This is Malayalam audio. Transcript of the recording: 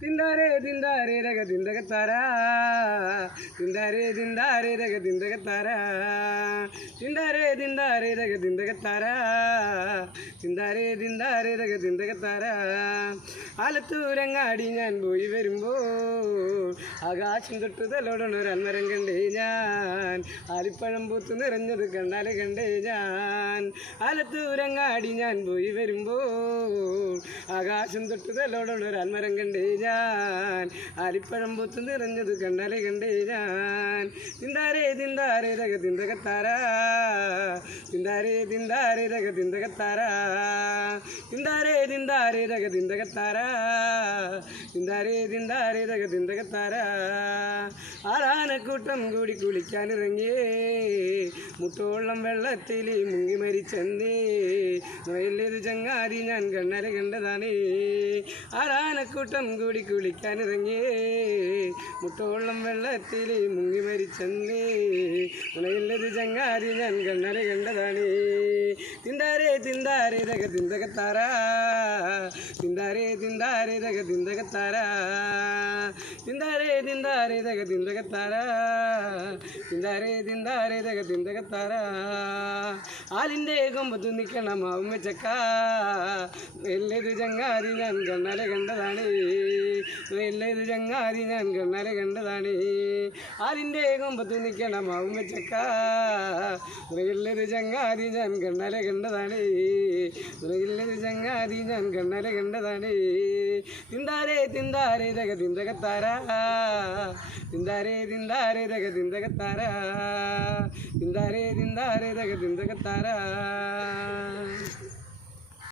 ദിന്ദാരേ രഗ ദിന്ദക താര ദിന്ദാരേ രഗ ദിന്ദക താര ദിന്ദാരേ രഗ ദിന്ദക താര ദിന്ദാരേ രഗ ദിന്ദക താര ആലത്തൂരങ്ങാടി ഞാൻ പോയി വരുമ്പോൾ ആകാശം തൊട്ട് തലോടണൊരു അന്നരം കണ്ടേ ഞാൻ ആലിപ്പഴം പൂത്ത് നിറഞ്ഞത് കണ്ടാലെ കണ്ടേ ഞാൻ ആലത്തൂരങ്ങാടി ഞാൻ പോയി വരുമ്പോൾ ആകാശം തൊട്ട് തലോടണൊരു അന്നരം കണ്ടേ ഞാൻ ആലിപ്പഴം പൂത്ത് നിറഞ്ഞത് കണ്ടാലെ കണ്ടേ ഞാൻ ദിന്ദാരേ രഗ ദിന്ദക താര ദിന്ദാരേ രഗ ദിന്ദക താര ദിന്ദാരേ രഗ ദിന്ദക താര ദിന്ദാരേ രഗ ദിന്ദക താര ആരാനക്കൂട്ടം കൂടി കുളിക്കാനിറങ്ങിയേ മുട്ടോളം വെള്ളത്തിൽ മുങ്ങി മരിച്ചെന്നേ നോയല്ലേത് ചങ്ങാതി ഞാൻ കണ്ണാലെ കണ്ടതാണേ ആരാനക്കൂട്ടം കൂടി കുളിക്കാനിറങ്ങിയേ മുട്ടോളം വെള്ളത്തിൽ മുങ്ങി മരിച്ചെന്നേ നോയല്ലേത് ചങ്ങാതി ഞാൻ കണ്ണാലെ കണ്ടതാണേ ദിന്ദാരേ രഗ ദിന്ദക താര ദിന്ദാരേ രഗ ദിന്ദക താര ദിന്ദാരേ രഗ ദിന്ദക താര ദിന്ദാരേ രഗ ദിന്ദക താര ആലിൻ്റെ കൊമ്പത്ത് നിൽക്കണം അമ്മ ചക്ക എല്ലത് ചങ്ങാതി ഞാൻ കണ്ണാലെ കണ്ടതാണ് എല്ലത് ചങ്ങാതി ഞാൻ കണ്ണാലെ കണ്ടതാണ് ആലിൻ്റെ കൊമ്പത്ത് നിൽക്കണം അമ്മ ചക്ക എല്ലത് ചങ്ങാതി ഞാൻ കണ്ണാലെ കണ്ടതാണ് എല്ലത് ചങ്ങാതി ഞാൻ കണ്ണാലെ കണ്ടതാണ് ദിന്ദാരേ രഗ ദിന്ദക താര ദിന്ദാരേ രഗ ദിന്ദക താര ദിന്ദാരേ രഗ ദിന്ദക താര